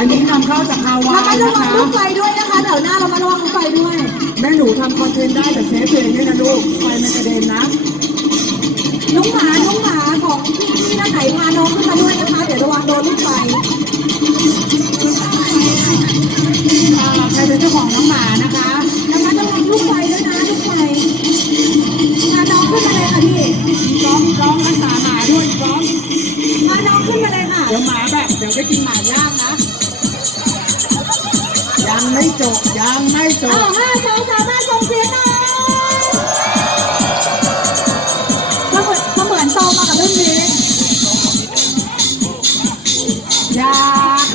อันนี้นำเข้าจากฮาวาระมัยดระนะวังคะ ลูกไฟด้วยนะคะเดี๋ยวหน้าเรามาระวังลูกไฟด้วย แม่หนูทำคอนเทนต์ได้แต่เซฟตัวเองด้วยนะลูกไฟมันกระเด็นนะ น้องหมา น้องหมาของพี่พี่ท่านไหนพาน้องขึ้นมาด้วยนะคะ เดี๋ยวระวังโดนลูกไฟอ่าใครเป็นเจ้าของน้องหมานะคะระมัดระวังลูกไฟด้วยนะลูกไฟพาน้องขึ้นมาเลยค่ะพี่อีกร้องอีกร้องรักษาหมาด้วยอีกร้องพาน้องขึ้นมาเลยค่ะ เดี๋ยวหมาแบบเดี๋ยวได้กินหมาย่างนะ ยังไม่จบยังไม่จอ้าบห้าสองสามห้าส่งเสียงหน่อยเสมือนเสมือนโตมากับรุ่นนี้ อยา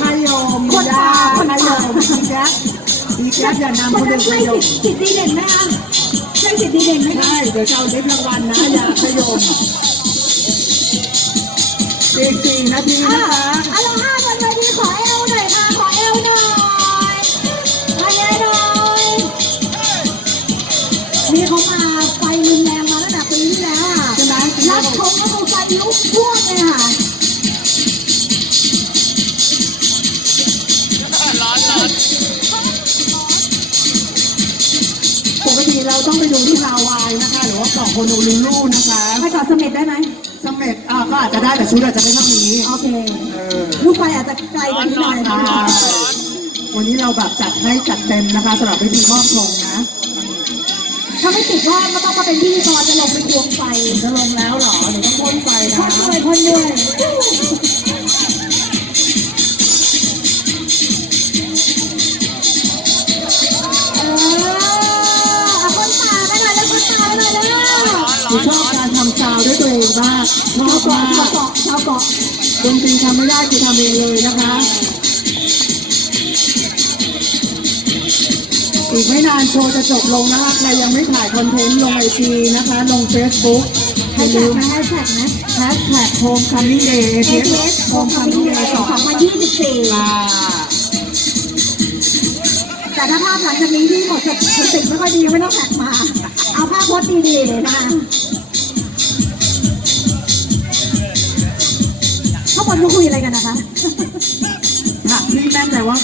ขยมอยาขยมอีแจ๊คอีแจ๊คอย่านำคคนนนั้อื่นนขใช่ยมสิทธิ์ดีเด่นไหมคะใช่สิทธิ์ดีเด่นไหมคะใช่เดี๋ยวจะเอาเลิฟต์รางวัลนะอยาขยมอีกสี่นาทีอ่านะคะอะห้า นี่เขามาไฟรุนแรงมาตั้งแต่ปีที่แล้วอะใช่ไหมรับชมก็คือไฟลุกท่วมเลยค่ะปกติเราต้องไปดูที่ฮาวายนะคะ หรือว่าเกาะโฮโนลูลูนะคะไปเกาะเสม็ดได้ไหมเสม็ดอ่าก็อาจจะได้แต่ชุดอาจจะไม่เท่านี้โอเคเออลูกไฟอาจจะไกลกว่านี้หน่อยอ่าวันนี้เราแบบจัดให้จัดเต็มนะคะสำหรับพิธีมอบธงนะ ถ้าไม่ติดว่าก็ต้องมาเป็นพิธีกรจะลงไปควงไฟจะลงแล้วเหรอเดี๋ยวต้องพ่นไฟพ่นนะพ่นด้วยเออคนตาไปหน่อยแล้วคนตาไปหน่อยแล้วหนูชอบการทำซาวด์ด้วยตัวเองมากชอชาวบเกาะมากชาวเกาะชาวเกาะดนตรีทำไม่ได้คือทำเองเลยนะคะ อีกไม่นานโชว์จะจบลงนะคะใครยังไม่ถ่ายคอนเทนต์ลงไอจีนะคะ ลงเฟซบุ๊กแฮอย่าชแท็ลืกมนะแฮชแท็กนะแฮชแท็กโฮมคัมมิ่งเดย์เอเอสสโฮโฮมมคัคัมมมิ่มิ่งงเดเดย์ย์สอง2024ค่ะแต่ถ้าภาพหลังจากนี้ที่หมดสติไม่ค่อยดีไม่ต้องแท็กมา เอาภาพโพสต์ดีๆนะคะข้างบนเขาคุยอะไรกันนะคะ ค่ะนี่แม่นใจว่า